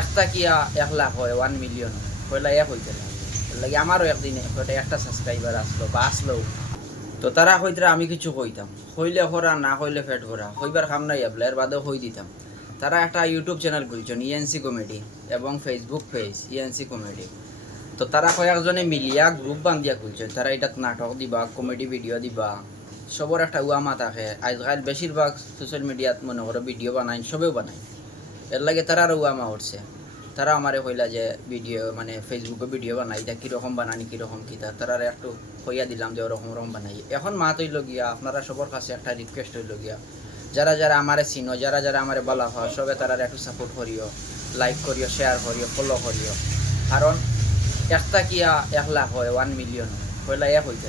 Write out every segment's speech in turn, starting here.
একটা কিয়া 1 লাখ হয় 1 মিলিয়ন হয় পয়লা হইতে লাগে আমারও একদিনে হয়তো একটা সাবস্ক্রাইবার আসলো বা আসলো তো তারা হইতরা আমি কিছু কইতাম হইলে হরা না হইলে ফেট ভরা হইবার কাম নাই এবলা এর বাদেও হই দিতাম। তারা একটা ইউটিউব চ্যানেল খুলছেন ইএনসি কমেডি এবং ফেসবুক পেজ ইএনসি কমেডি। তো তারা কয়েকজনে মিলিয়া গ্রুপ বান্ধিয়া খুলছে, তারা এটা নাটক দিবা কমেডি ভিডিও দিবা সবর একটা উয়ামা থাকে। আজকাল বেশিরভাগ সোশ্যাল মিডিয়াত মনে করো ভিডিও বানাই সবেও বানাই, এর লাগে তারা আরও উয়ামা উঠছে। তারা আমারে কইলা যে ভিডিও মানে ফেসবুকে ভিডিও বানাই এটা কীরকম বানানি কীরকম কী তারা একটু কইয়া দিলাম যে ওরকম ওরকম বানাই। এখন মাত হইল গিয়া আপনারা সবার কাছে একটা রিকোয়েস্ট হইল গিয়া যারা যারা আমারে চিনো যারা যারা আমারে বলা হয় সবে তারা একটু সাপোর্ট করিও, লাইক করিও, শেয়ার করিও, ফলো করিও। কারণ একটা কিয়া 1 লাখ হয় 1 মিলিয়ন হয় পয়লা হইতে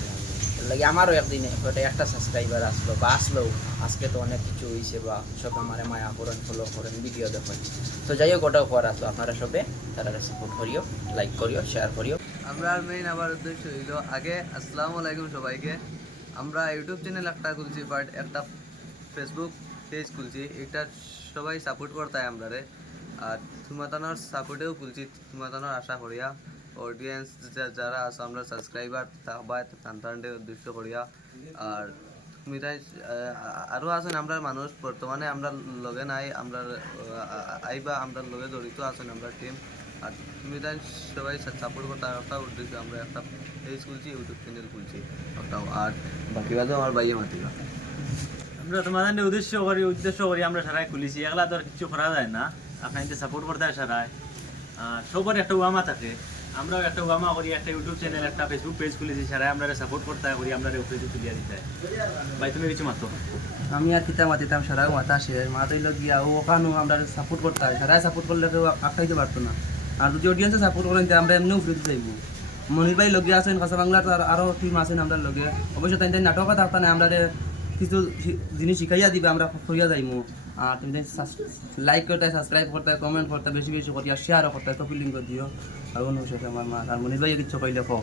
লাগে আমারও একদিনে হয়তো একটা সাবস্ক্রাইবার আসলো বা আসলো। আজকে তো অনেক কিছু হয়েছে বা সব আমারে মায়া করেন ফলো করেন ভিডিও দেখেন। তো যাই হোক ওটাও করা তো আপনারা সবে তারা সাপোর্ট করিও, লাইক করিও, শেয়ার করিও। আমরা মেইন আমার উদ্দেশ্য হইল আগে আসসালামু আলাইকুম সবাইকে। আমরা ইউটিউব চ্যানেল একটা খুলছি বাট একটা ফেসবুক পেজ খুলছি, এটা সবাই সাপোর্ট করতায় আমরারে। আর তোমাতানোর সাপোর্টেও খুলছি, তোমাতানোর আশা করিয়া অডিয়েন্স যারা আছে আমরা সাবস্ক্রাইবার বা তান্তানটে উদ্দেশ্য করিয়া। আর তুমি তাই আরও আছেন আমরা মানুষ বর্তমানে আমরা লগে নাই, আমরা আইবা আমরা লগে জড়িত আছেন আমরা টিম। আর তুমি তাই সবাই সাপোর্ট করতে একটা উদ্দেশ্য আমরা একটা পেজ খুলছি, ইউটিউব চ্যানেল খুলছি একটাও। আর বাকি বাদে আমার বাইয়ে মাতিবা আমরা তোমাদের উদ্দেশ্য করি আমরা সারাই খুলিছি, এগুলা তো আর কিছু করা যায় না, আপনাদের সাপোর্ট করতে হয় সারাই। আর সবার একটা ওয়ামা থাকে, আমরাও একটা ওয়ামা করি, একটা ইউটিউব চ্যানেল একটা ফেসবুক পেজ খুলেছি, সারাই আমরা সাপোর্ট করতে করি, আমরা উপরে তুলিয়া দিতে হয়। ভাই তুমি কিছু মাতো। আমি আর কিতা মাতিতাম সারাও মাতা সে মাতাইল গিয়া ও ওখানেও আমরা সাপোর্ট করতে হয়, সারাই সাপোর্ট করলে কেউ আটকাইতে পারতো না। আর যদি অডিয়েন্সে সাপোর্ট করেন আমরা এমনিও ফ্রিতে যাইব। মনির ভাই লগে আছেন কাঁচা বাংলার আরও টিম আছেন আমরা লগে, অবশ্য তাই নাটকও থাকতা না আমরা কিছু জিনিস শিখাইয়া দিবে আমরা করিয়া যাইমু। আর তুমি লাইক করতে, সাবস্ক্রাইব করতে, কমেন্ট করতে, বেশি বেশি করিয়া শেয়ারও করতে, কপি লিঙ্ক দিও। আর অন্য আমার মা আর মনির ভাই কিছু কইলে কো।